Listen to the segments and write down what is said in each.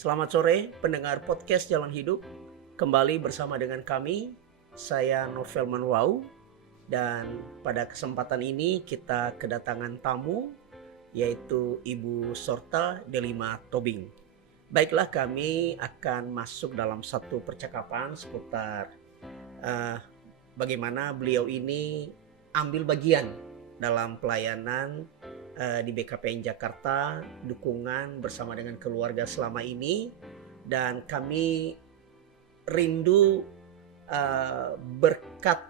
Selamat sore pendengar podcast Jalan Hidup. Kembali bersama dengan kami, saya Novel Manwau. Dan pada kesempatan ini kita kedatangan tamu, yaitu Ibu Sorta Delima Tobing. Baiklah, kami akan masuk dalam satu percakapan seputar bagaimana beliau ini ambil bagian dalam pelayanan di BKPN Jakarta, dukungan bersama dengan keluarga selama ini, dan kami rindu berkat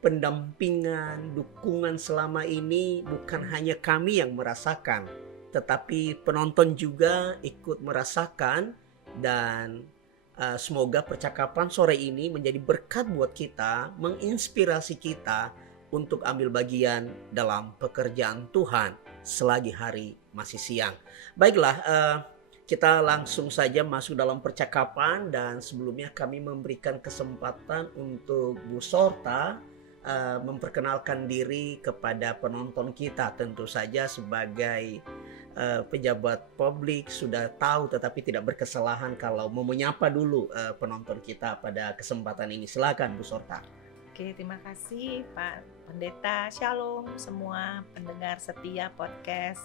pendampingan, dukungan selama ini bukan hanya kami yang merasakan, tetapi penonton juga ikut merasakan. Dan semoga percakapan sore ini menjadi berkat buat kita, menginspirasi kita untuk ambil bagian dalam pekerjaan Tuhan selagi hari masih siang. Baiklah, kita langsung saja masuk dalam percakapan, dan sebelumnya kami memberikan kesempatan untuk Bu Sorta memperkenalkan diri kepada penonton kita. Tentu saja sebagai pejabat publik sudah tahu, tetapi tidak berkesalahan kalau mau menyapa dulu penonton kita pada kesempatan ini. Silakan Bu Sorta. Oke, terima kasih Pak Pendeta. Shalom semua pendengar setia podcast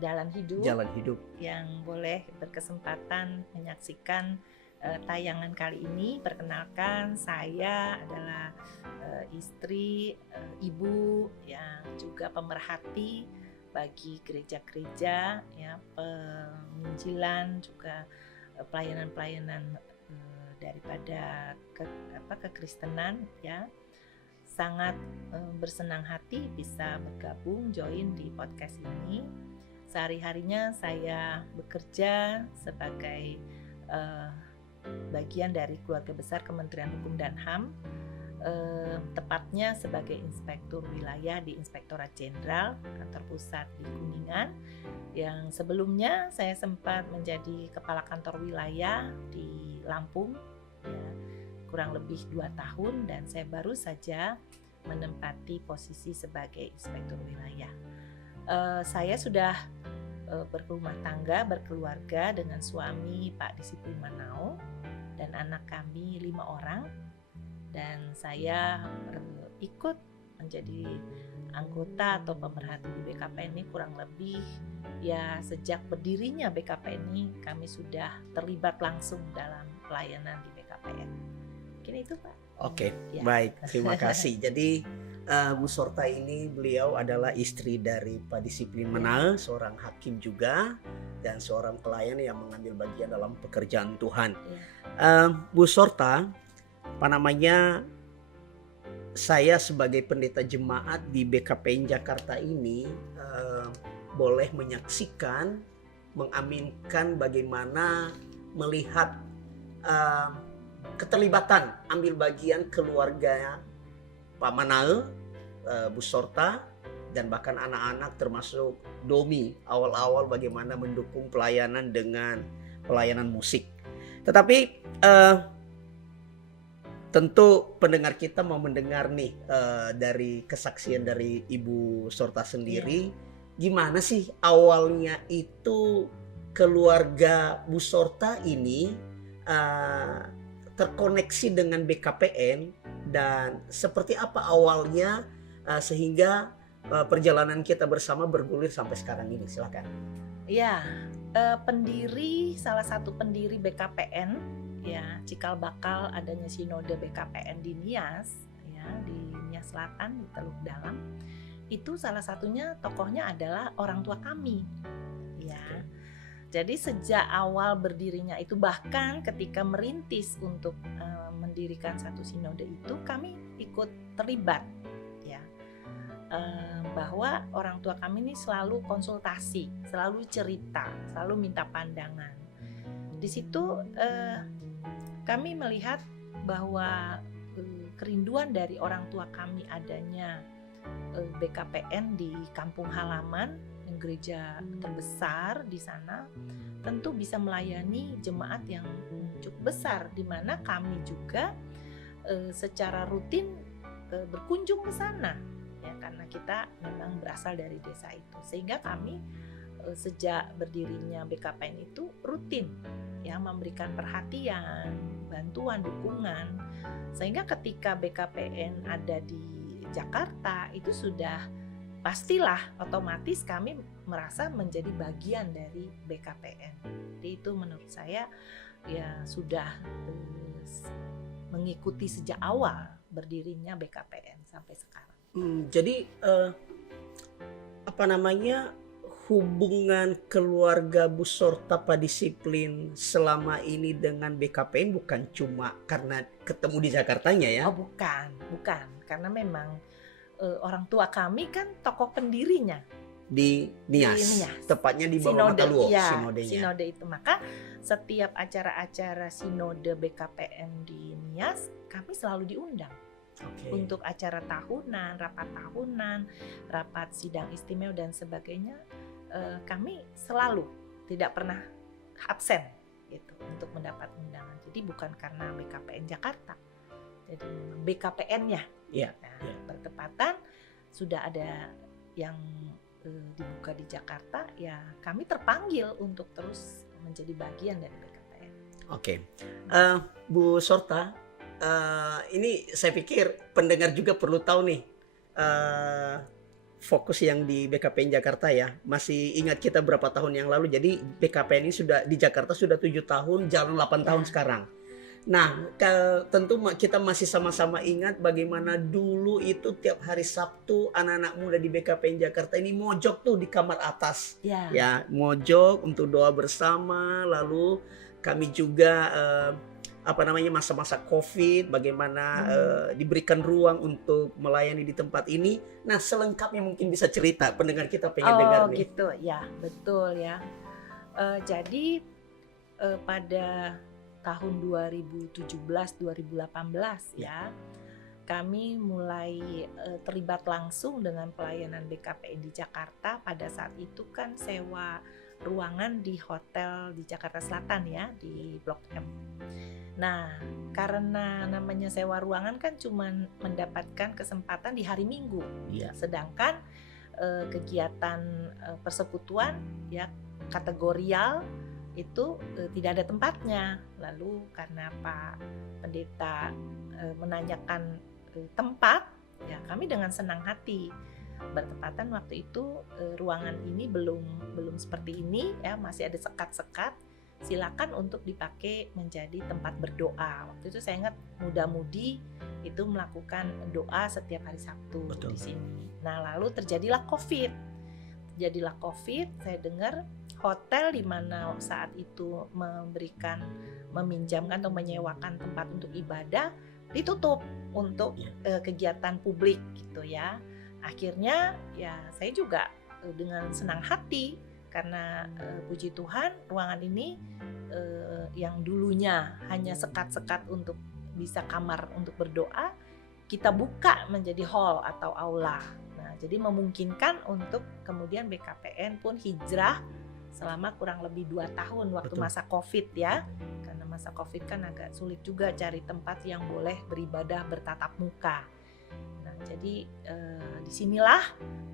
Jalan Hidup yang boleh berkesempatan menyaksikan tayangan kali ini. Perkenalkan, saya adalah istri, ibu yang juga pemerhati bagi gereja-gereja, ya, penginjilan, juga pelayanan-pelayanan daripada kekristenan, ya. Sangat bersenang hati bisa bergabung join di podcast ini. Sehari-harinya saya bekerja sebagai bagian dari keluarga besar Kementerian Hukum dan HAM, tepatnya sebagai inspektur wilayah di Inspektorat Jenderal Kantor Pusat di Kuningan. Yang sebelumnya saya sempat menjadi kepala kantor wilayah di Lampung, ya, kurang lebih 2 tahun, dan saya baru saja menempati posisi sebagai inspektur wilayah. Saya sudah berumah tangga, berkeluarga dengan suami Pak Disiplin Manau, dan anak kami 5 orang. Dan saya ikut menjadi anggota atau pemerhati di BKPN ini kurang lebih, ya, sejak berdirinya BKPN ini kami sudah terlibat langsung dalam pelayanan di BKPN. Mungkin itu, Pak. Oke, ya. Baik, terima kasih. Jadi Bu Sorta ini beliau adalah istri dari Pak Disiplin Manal, seorang hakim juga dan seorang pelayan yang mengambil bagian dalam pekerjaan Tuhan. Bu Sorta, saya sebagai pendeta jemaat di BKPN Jakarta ini boleh menyaksikan, mengaminkan bagaimana melihat keterlibatan ambil bagian keluarga Pak Manal, Bu Sorta, dan bahkan anak-anak termasuk Domi awal-awal bagaimana mendukung pelayanan dengan pelayanan musik. Tetapi tentu pendengar kita mau mendengar nih dari kesaksian dari Ibu Sorta sendiri, gimana sih awalnya itu keluarga Bu Sorta ini terkoneksi dengan BKPN, dan seperti apa awalnya sehingga perjalanan kita bersama bergulir sampai sekarang ini. Silakan. Ya, salah satu pendiri BKPN, ya, cikal bakal adanya sinode BKPN di Nias, ya, di Nias Selatan, di Teluk Dalam. Itu salah satunya tokohnya adalah orang tua kami, ya. Jadi sejak awal berdirinya itu, bahkan ketika merintis untuk mendirikan satu sinode itu, kami ikut terlibat, ya. Bahwa orang tua kami ini selalu konsultasi, selalu cerita, selalu minta pandangan. Di situ kami melihat bahwa kerinduan dari orang tua kami adanya BKPN di kampung halaman, gereja terbesar di sana, tentu bisa melayani jemaat yang cukup besar, di mana kami juga secara rutin berkunjung ke sana, ya, karena kita memang berasal dari desa itu, sehingga kami sejak berdirinya BKPN itu rutin ya memberikan perhatian, bantuan, dukungan, sehingga ketika BKPN ada di Jakarta itu sudah pastilah otomatis kami merasa menjadi bagian dari BKPN. Jadi itu menurut saya ya sudah mengikuti sejak awal berdirinya BKPN sampai sekarang. Jadi hubungan keluarga Bu Sorta Padisiplin selama ini dengan BKPN bukan cuma karena ketemu di Jakartanya ya? Oh bukan, karena memang orang tua kami kan tokoh pendirinya di Nias, tepatnya di bawah Mataluo, sinodenya. Sinode itu, maka setiap acara-acara sinode BKPN di Nias kami selalu diundang. Untuk acara tahunan, rapat sidang istimewa dan sebagainya, kami selalu tidak pernah absen gitu untuk mendapat undangan. Jadi bukan karena BKPN Jakarta, jadi memang BKPN-nya. Bertepatan sudah ada yang dibuka di Jakarta, ya kami terpanggil untuk terus menjadi bagian dari BKPN. Bu Sorta, ini saya pikir pendengar juga perlu tahu nih, fokus yang di BKPN Jakarta ya. Masih ingat kita berapa tahun yang lalu, jadi BKPN ini sudah di Jakarta sudah 7 tahun, jalan 8 tahun sekarang. Nah, tentu kita masih sama-sama ingat bagaimana dulu itu tiap hari Sabtu anak-anak muda di BKPN Jakarta ini mojok tuh di kamar atas. Ya, mojok untuk doa bersama. Lalu kami juga masa-masa Covid bagaimana diberikan ruang untuk melayani di tempat ini. Nah, selengkapnya mungkin bisa cerita, pendengar kita pengen dengar nih. Oh gitu, ya betul ya. Jadi pada tahun 2017-2018 ya, kami mulai terlibat langsung dengan pelayanan BKPN di Jakarta. Pada saat itu kan sewa ruangan di hotel di Jakarta Selatan ya, di Blok M. Nah, karena namanya sewa ruangan kan cuma mendapatkan kesempatan di hari Minggu. Sedangkan kegiatan persekutuan ya kategorial itu tidak ada tempatnya. Lalu karena Pak Pendeta menanyakan tempat, ya kami dengan senang hati. Bertepatan waktu itu ruangan ini belum seperti ini ya, masih ada sekat-sekat. Silakan untuk dipakai menjadi tempat berdoa. Waktu itu saya ingat muda-mudi itu melakukan doa setiap hari Sabtu di sini. Nah, lalu terjadilah Covid. Saya dengar hotel di mana saat itu meminjamkan atau menyewakan tempat untuk ibadah ditutup untuk kegiatan publik gitu ya. Akhirnya ya saya juga dengan senang hati karena puji Tuhan ruangan ini yang dulunya hanya sekat-sekat untuk bisa kamar untuk berdoa, kita buka menjadi hall atau aula. Nah, jadi memungkinkan untuk kemudian BKPN pun hijrah selama kurang lebih 2 tahun waktu masa Covid ya. Karena masa Covid kan agak sulit juga cari tempat yang boleh beribadah bertatap muka. Nah, jadi disinilah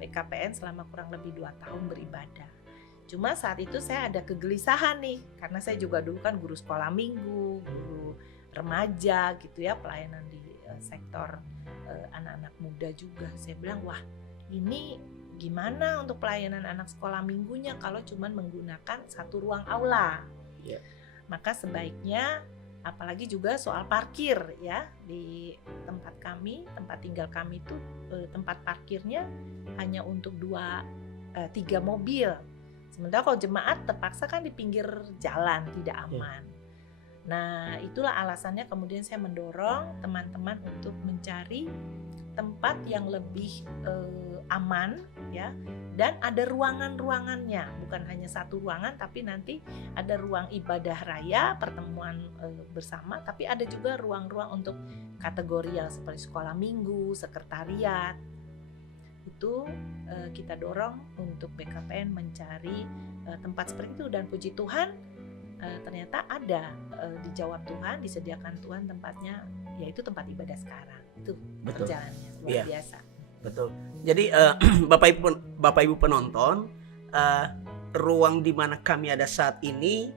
BKPN selama kurang lebih 2 tahun beribadah. Cuma saat itu saya ada kegelisahan nih, karena saya juga dulu kan guru sekolah minggu, guru remaja gitu ya, pelayanan di sektor anak-anak muda juga. Saya bilang, wah ini gimana untuk pelayanan anak sekolah minggunya kalau cuma menggunakan satu ruang aula. Maka sebaiknya, apalagi juga soal parkir ya, di tempat tinggal kami itu tempat parkirnya hanya untuk 3 mobil. Sementara kalau jemaat terpaksa kan di pinggir jalan, tidak aman. Nah, itulah alasannya kemudian saya mendorong teman-teman untuk mencari tempat yang lebih aman ya, dan ada ruangan-ruangannya, bukan hanya satu ruangan, tapi nanti ada ruang ibadah raya, pertemuan bersama, tapi ada juga ruang-ruang untuk kategorial seperti sekolah minggu, sekretariat. Itu kita dorong untuk BKPN mencari tempat seperti itu, dan puji Tuhan ternyata ada dijawab Tuhan, disediakan Tuhan tempatnya, yaitu tempat ibadah sekarang. Itu perjalanannya luar biasa. Betul. Jadi Bapak Ibu penonton, ruang di mana kami ada saat ini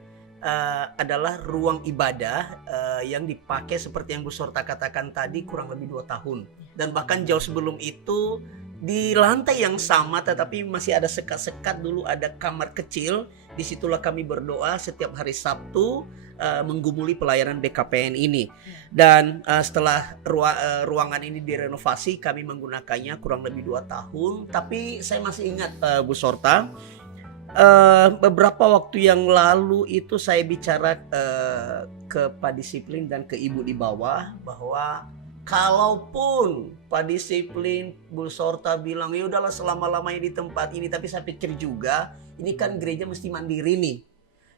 adalah ruang ibadah yang dipakai seperti yang Bu Sorta katakan tadi kurang lebih 2 tahun. Dan bahkan jauh sebelum itu di lantai yang sama tetapi masih ada sekat-sekat, dulu ada kamar kecil. Disitulah kami berdoa setiap hari Sabtu menggumuli pelayanan BKPN ini. Dan setelah ruangan ini direnovasi, kami menggunakannya kurang lebih 2 tahun. Tapi saya masih ingat Bu Sorta, beberapa waktu yang lalu itu saya bicara ke Pak Disiplin dan ke Ibu di bawah bahwa kalaupun Pak Disiplin, Bu Sorta bilang ya udahlah selama-lamanya di tempat ini, tapi saya pikir juga ini kan gereja mesti mandiri nih.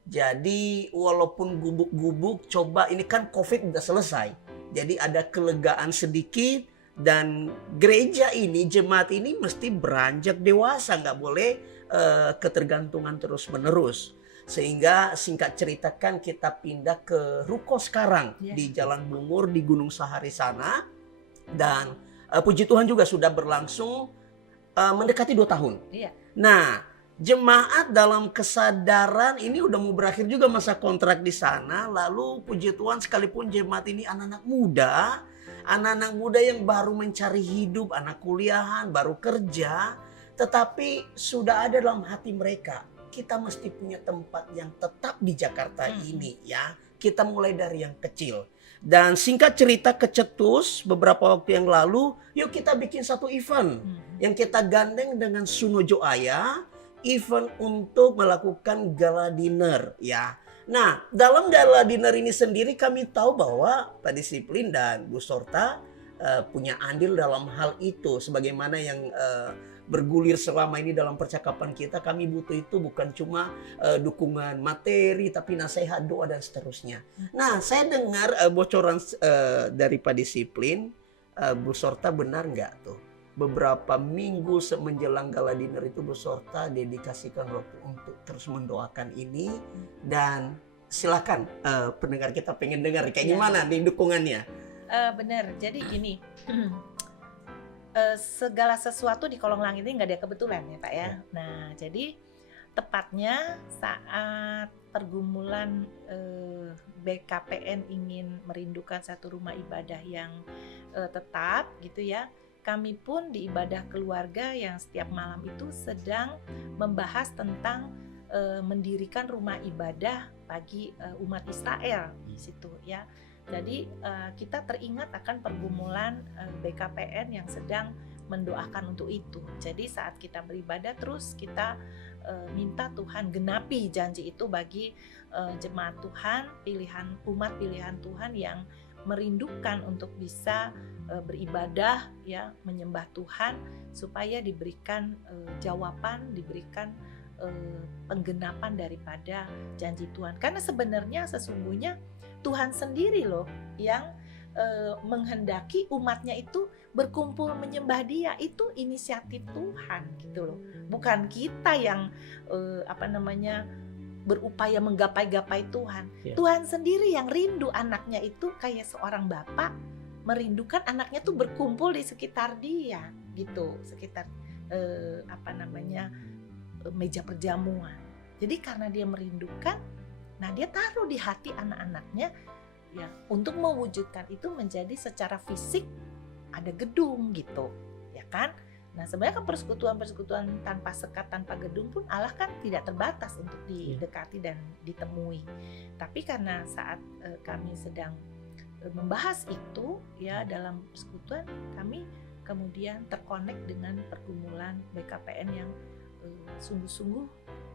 Jadi walaupun gubuk-gubuk, coba ini kan COVID udah selesai. Jadi ada kelegaan sedikit dan gereja ini, jemaat ini mesti beranjak dewasa, nggak boleh ketergantungan terus-menerus. Sehingga singkat ceritakan kita pindah ke ruko sekarang di Jalan Bungur di Gunung Sahari sana. Dan puji Tuhan juga sudah berlangsung mendekati 2 tahun. Nah, jemaat dalam kesadaran ini udah mau berakhir juga masa kontrak di sana. Lalu puji Tuhan sekalipun jemaat ini anak-anak muda yang baru mencari hidup, anak kuliahan, baru kerja, tetapi sudah ada dalam hati mereka, kita mesti punya tempat yang tetap di Jakarta ini ya. Kita mulai dari yang kecil. Dan singkat cerita kecetus beberapa waktu yang lalu, yuk kita bikin satu event yang kita gandeng dengan Sunojo Ayah, event untuk melakukan gala dinner ya. Nah, dalam gala dinner ini sendiri kami tahu bahwa Pak Disiplin dan Bu Sorta punya andil dalam hal itu. Sebagaimana yang bergulir selama ini dalam percakapan kita, kami butuh itu bukan cuma dukungan materi, tapi nasihat, doa dan seterusnya. Nah, saya dengar bocoran dari Pak Disiplin, Bu Sorta benar nggak tuh? Beberapa minggu menjelang gala dinner itu Bu Sorta dedikasikan waktu untuk terus mendoakan ini. Dan silakan pendengar kita pengen dengar kayak gimana nih dukungannya. Benar, jadi gini, segala sesuatu di kolong langit ini nggak ada kebetulan ya Pak ya. Nah, jadi tepatnya saat pergumulan BKPN ingin merindukan satu rumah ibadah yang tetap gitu ya, kami pun di ibadah keluarga yang setiap malam itu sedang membahas tentang mendirikan rumah ibadah bagi umat Israel di situ ya. Jadi kita teringat akan pergumulan BKPN yang sedang mendoakan untuk itu. Jadi saat kita beribadah terus kita minta Tuhan genapi janji itu bagi jemaat Tuhan, umat pilihan Tuhan yang merindukan untuk bisa beribadah ya, menyembah Tuhan, supaya diberikan jawaban, diberikan penggenapan daripada janji Tuhan. Karena sebenarnya sesungguhnya Tuhan sendiri loh yang menghendaki umatnya itu berkumpul menyembah Dia. Itu inisiatif Tuhan gitu loh. Bukan kita yang berupaya menggapai-gapai Tuhan. Tuhan sendiri yang rindu anaknya itu kayak seorang bapak merindukan anaknya tuh berkumpul di sekitar dia gitu, sekitar meja perjamuan. Jadi karena dia merindukan, nah dia taruh di hati anak-anaknya ya untuk mewujudkan itu menjadi secara fisik ada gedung gitu, ya kan? Nah sebenarnya kan persekutuan tanpa sekat, tanpa gedung pun Allah kan tidak terbatas untuk didekati dan ditemui. Tapi karena saat kami sedang membahas itu ya dalam persekutuan, kami kemudian terkonek dengan pergumulan BKPN yang sungguh-sungguh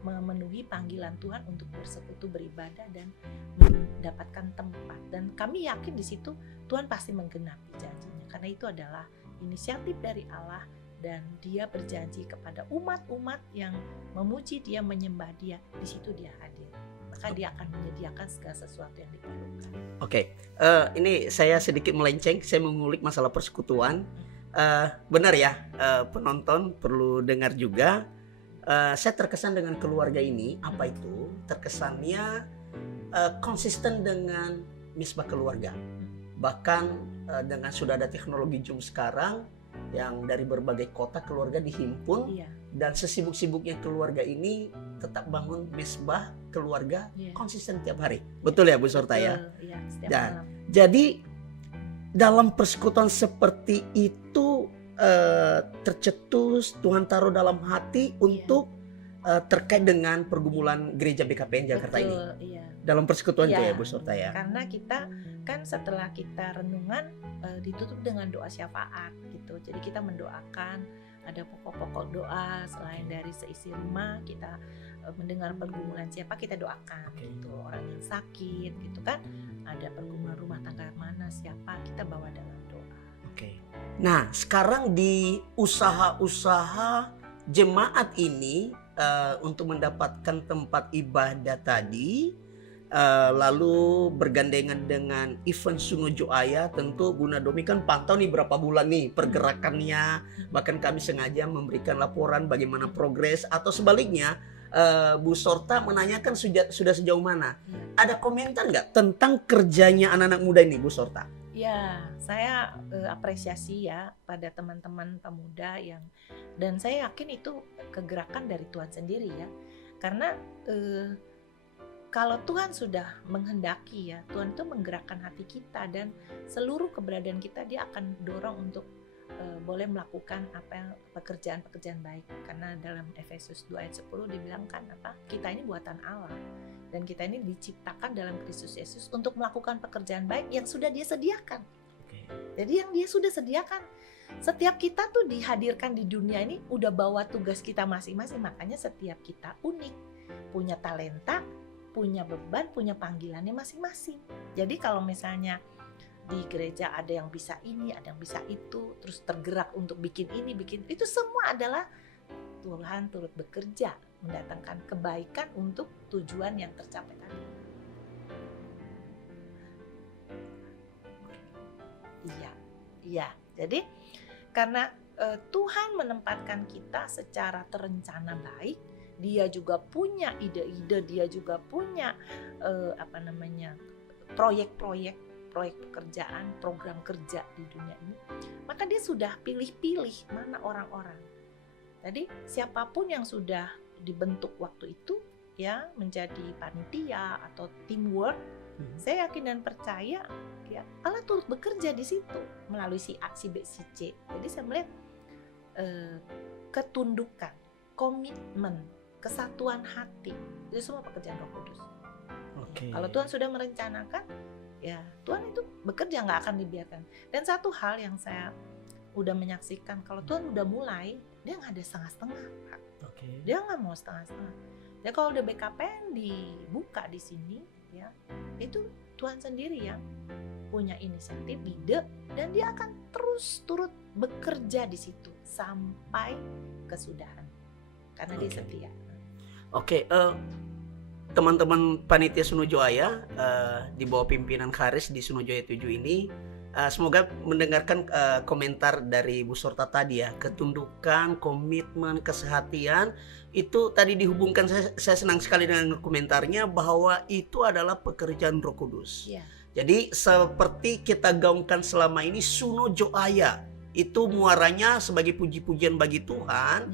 memenuhi panggilan Tuhan untuk bersekutu, beribadah dan mendapatkan tempat. Dan kami yakin di situ Tuhan pasti menggenapi janjinya, karena itu adalah inisiatif dari Allah dan Dia berjanji kepada umat-umat yang memuji Dia, menyembah Dia, di situ Dia hadir. Maka Dia akan menyediakan segala sesuatu yang diperlukan. Oke, ini saya sedikit melenceng, saya mengulik masalah persekutuan. Benar ya, penonton perlu dengar juga. Saya terkesan dengan keluarga ini. Apa itu? Terkesannya konsisten dengan misbah keluarga. Bahkan dengan sudah ada teknologi Zoom sekarang, yang dari berbagai kota keluarga dihimpun. Dan sesibuk-sibuknya keluarga ini tetap bangun mesbah keluarga Iya. konsisten tiap hari. Betul ya Bu Sorta ya? Betul, iya, setiap Dan malam. jadi dalam persekutuan seperti itu tercetus Tuhan taruh dalam hati untuk terkait dengan pergumulan gereja BKPN Jakarta ini. Betul, iya. Dalam persekutuan itu Iya. ya Bu Sorta ya. Karena kita kan setelah kita renungan ditutup dengan doa syafaat gitu. Jadi kita mendoakan, ada pokok-pokok doa selain dari seisi rumah, kita mendengar pergumulan siapa kita doakan gitu. Orang yang sakit gitu kan, ada pergumulan rumah tangga mana siapa, kita bawa dalam doa. Oke. Nah, sekarang di usaha-usaha jemaat ini untuk mendapatkan tempat ibadah tadi, lalu bergandengan dengan event Sunojo Aya, tentu Bu Nadomi kan pantau nih berapa bulan nih pergerakannya, bahkan kami sengaja memberikan laporan bagaimana progres, atau sebaliknya Bu Sorta menanyakan sudah sejauh mana. Ada komentar nggak tentang kerjanya anak-anak muda ini Bu Sorta? Ya, saya apresiasi ya pada teman-teman pemuda dan saya yakin itu kegerakan dari Tuhan sendiri ya. Karena kalau Tuhan sudah menghendaki ya, Tuhan itu menggerakkan hati kita dan seluruh keberadaan kita Dia akan dorong untuk boleh melakukan pekerjaan-pekerjaan baik. Karena dalam Efesus 2 ayat 10 dibilangkan kita ini buatan Allah dan kita ini diciptakan dalam Kristus Yesus untuk melakukan pekerjaan baik yang sudah Dia sediakan. Jadi yang Dia sudah sediakan, setiap kita tuh dihadirkan di dunia ini udah bawa tugas kita masing-masing. Makanya setiap kita unik, punya talenta, punya beban, punya panggilannya masing-masing. Jadi kalau misalnya di gereja ada yang bisa ini, ada yang bisa itu, terus tergerak untuk bikin ini, bikin itu, semua adalah Tuhan turut bekerja mendatangkan kebaikan untuk tujuan yang tercapai tadi. Iya. Jadi karena Tuhan menempatkan kita secara terencana baik, Dia juga punya ide-ide, Dia juga punya proyek pekerjaan, program kerja di dunia ini. Maka Dia sudah pilih-pilih mana orang-orang. Jadi siapapun yang sudah dibentuk waktu itu ya menjadi panitia atau teamwork, saya yakin dan percaya ya Allah turut bekerja di situ melalui si A, si B, si C. Jadi saya melihat ketundukan, komitmen, kesatuan hati, itu semua pekerjaan Roh Kudus. Okay. Kalau Tuhan sudah merencanakan, ya Tuhan itu bekerja, nggak akan dibiarkan. Dan satu hal yang saya udah menyaksikan, kalau Tuhan udah mulai, Dia nggak ada setengah-setengah. Okay. Dia nggak mau setengah-setengah. Ya kalau udah BKPN dibuka di sini, ya itu Tuhan sendiri yang punya inisiatif, ide, dan Dia akan terus turut bekerja di situ sampai kesudahan. Karena Dia setia. Oke, teman-teman panitia Sunojo Aya di bawah pimpinan Karis di Sunojo Aya 7 ini, semoga mendengarkan komentar dari Bu Sorta tadi ya, ketundukan, komitmen, kesehatian, itu tadi dihubungkan. Saya senang sekali dengan komentarnya bahwa itu adalah pekerjaan Roh Kudus. Yeah. Jadi seperti kita gaungkan selama ini, Sunojo Aya itu muaranya sebagai puji-pujian bagi Tuhan,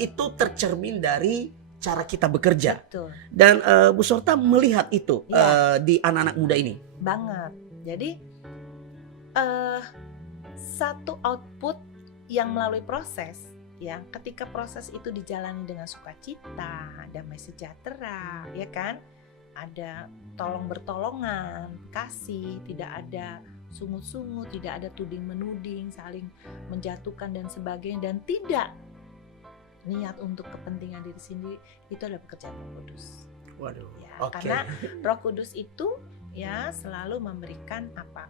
itu tercermin dari cara kita bekerja. Betul. Dan Bu Sorta melihat itu di anak-anak muda ini. Banget. Jadi satu output yang melalui proses, ya ketika proses itu dijalani dengan sukacita, damai sejahtera, ya kan, ada tolong bertolongan, kasih, tidak ada sungut-sungut, tidak ada tuding menuding, saling menjatuhkan dan sebagainya, dan tidak niat untuk kepentingan diri sendiri, itu adalah pekerjaan Roh Kudus. Waduh. Ya, Okay. karena Roh Kudus itu ya selalu memberikan apa?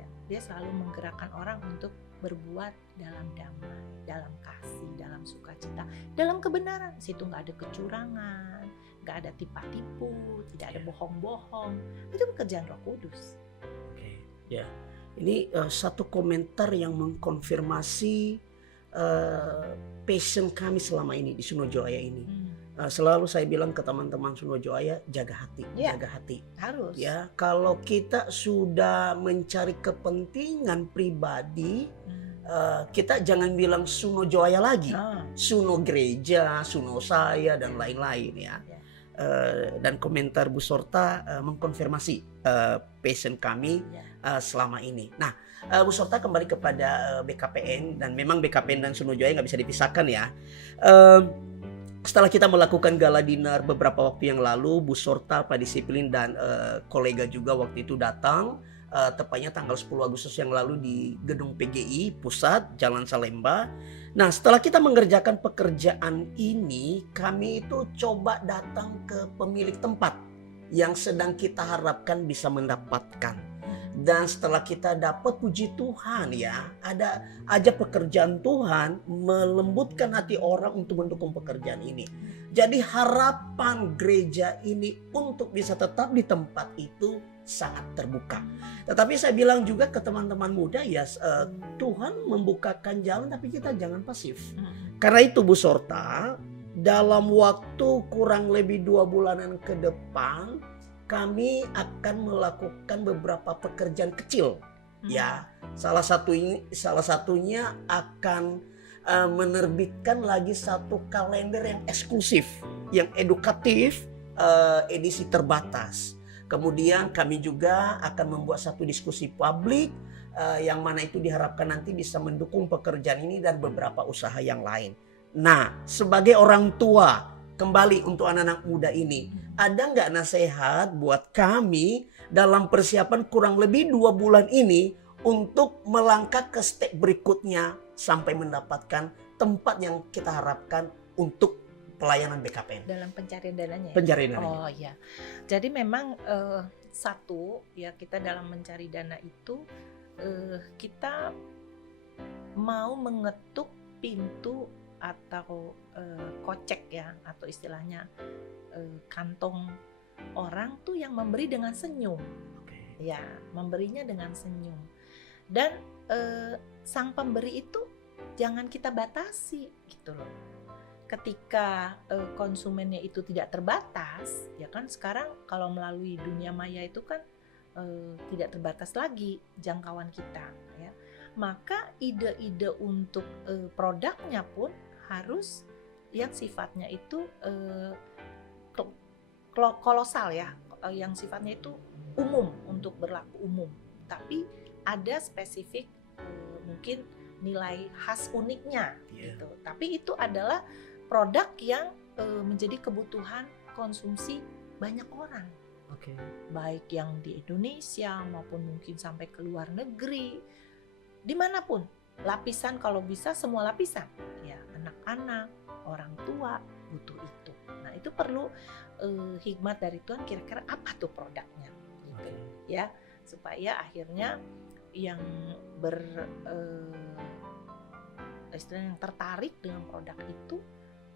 Ya, Dia selalu menggerakkan orang untuk berbuat dalam damai, dalam kasih, dalam sukacita, dalam kebenaran. Situ nggak ada kecurangan, nggak ada tipu-tipu, tidak ada bohong-bohong. Itu pekerjaan Roh Kudus. Oke, ya. Ini satu komentar yang mengkonfirmasi passion kami selama ini di Sunojo Aya ini. Selalu saya bilang ke teman-teman Sunojo Aya, jaga hati, jaga hati. Harus. Ya, kalau kita sudah mencari kepentingan pribadi, kita jangan bilang Suno Joaya lagi, Ah, Suno gereja, Suno saya dan lain-lain ya. ya. Dan komentar Bu Sorta mengkonfirmasi passion kami Ya. selama ini. Nah, Bu Sorta kembali kepada BKPN, dan memang BKPN dan Suno Joaya nggak bisa dipisahkan ya. Setelah kita melakukan gala dinner beberapa waktu yang lalu, Bu Sorta, Pak Disiplin, dan kolega juga waktu itu datang, tepatnya tanggal 10 Agustus yang lalu di gedung PGI Pusat, Jalan Salemba. Nah, setelah kita mengerjakan pekerjaan ini, kami itu coba datang ke pemilik tempat yang sedang kita harapkan bisa mendapatkan. Dan setelah kita dapat, puji Tuhan ya, ada aja pekerjaan Tuhan melembutkan hati orang untuk mendukung pekerjaan ini. Jadi harapan gereja ini untuk bisa tetap di tempat itu sangat terbuka. Tetapi saya bilang juga ke teman-teman muda ya, Tuhan membukakan jalan tapi kita jangan pasif. Karena itu Bu Sorta, dalam waktu kurang lebih 2 bulanan ke depan, kami akan melakukan beberapa pekerjaan kecil. Ya, salah satunya akan menerbitkan lagi satu kalender yang eksklusif, yang edukatif, edisi terbatas. Kemudian kami juga akan membuat satu diskusi publik yang mana itu diharapkan nanti bisa mendukung pekerjaan ini dan beberapa usaha yang lain. Nah, sebagai orang tua, kembali untuk anak-anak muda ini, ada nggak nasihat buat kami dalam persiapan kurang lebih 2 bulan ini untuk melangkah ke step berikutnya sampai mendapatkan tempat yang kita harapkan untuk pelayanan BKPN? Dalam pencarian dananya ya? Pencarian dananya. Oh ya, jadi memang satu ya, kita dalam mencari dana itu kita mau mengetuk pintu atau kocek ya, atau istilahnya kantong orang tuh yang memberi dengan senyum. Ya, memberinya dengan senyum. Dan sang pemberi itu jangan kita batasi gitu loh. Ketika konsumennya itu tidak terbatas, ya kan sekarang kalau melalui dunia maya itu kan tidak terbatas lagi jangkauan kita ya. Maka ide-ide untuk produknya pun harus yang sifatnya itu kolosal ya, yang sifatnya itu umum, untuk berlaku umum, tapi ada spesifik mungkin nilai khas uniknya gitu. Tapi itu adalah produk yang menjadi kebutuhan konsumsi banyak orang, baik yang di Indonesia maupun mungkin sampai ke luar negeri, dimanapun. Lapisan, kalau bisa semua lapisan ya, anak-anak, orang tua butuh itu. Nah, itu perlu hikmat dari Tuhan, kira-kira apa tuh produknya gitu ya, supaya akhirnya yang istilahnya yang tertarik dengan produk itu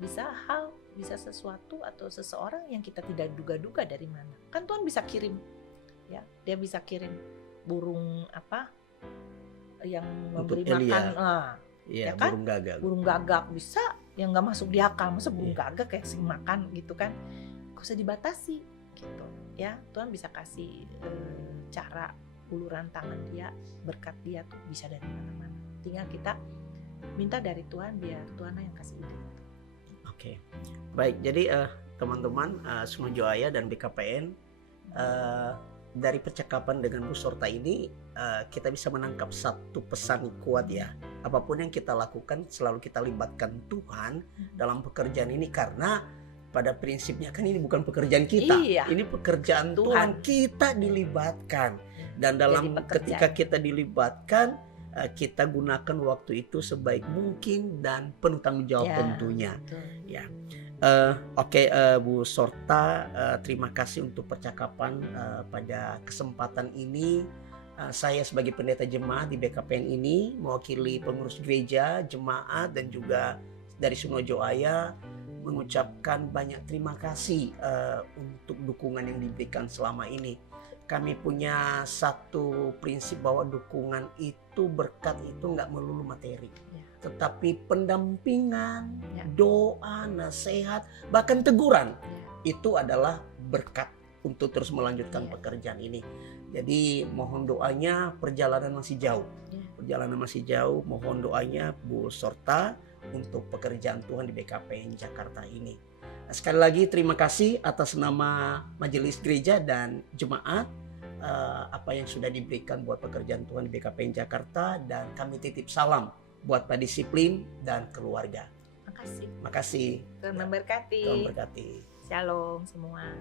bisa sesuatu atau seseorang yang kita tidak duga-duga dari mana. Kan Tuhan bisa kirim ya, dia bisa kirim burung apa yang memberi makan, ya kan? Burung gagak bisa, yang nggak masuk di akal, masa burung gagak kayak sing makan gitu kan? Gak usah dibatasi gitu ya. Tuhan bisa kasih cara, uluran tangan dia, berkat dia tuh bisa dari mana-mana. Tinggal kita minta dari Tuhan, biar Tuhan yang kasih ide. Oke, baik. Jadi teman-teman Suno Joaya dan BKPN, dari percakapan dengan Bu Sorta ini kita bisa menangkap satu pesan kuat ya. Apapun yang kita lakukan selalu kita libatkan Tuhan dalam pekerjaan ini, karena pada prinsipnya kan ini bukan pekerjaan kita, ini pekerjaan Tuhan. Kita dilibatkan, dan dalam ketika kita dilibatkan, kita gunakan waktu itu sebaik mungkin dan penuh tanggung jawab tentunya. Ya. Oke, Bu Sorta, terima kasih untuk percakapan pada kesempatan ini. Saya sebagai pendeta jemaat di BKPN ini mewakili pengurus gereja, jemaat, dan juga dari Suno Joaya mengucapkan banyak terima kasih untuk dukungan yang diberikan selama ini. Kami punya satu prinsip bahwa dukungan itu, berkat itu nggak melulu materi, tetapi pendampingan, doa, nasihat, bahkan teguran itu adalah berkat untuk terus melanjutkan pekerjaan ini. Jadi mohon doanya, perjalanan masih jauh. perjalanan masih jauh, mohon doanya Bu Sorta untuk pekerjaan Tuhan di BKPN Jakarta ini. Nah, sekali lagi terima kasih atas nama Majelis Gereja dan Jemaat apa yang sudah diberikan buat pekerjaan Tuhan di BKPN Jakarta, dan kami titip salam buat Pak Disiplin dan keluarga. Makasih. Makasih. Tuhan memberkati. Tuhan berkati. Shalom semua.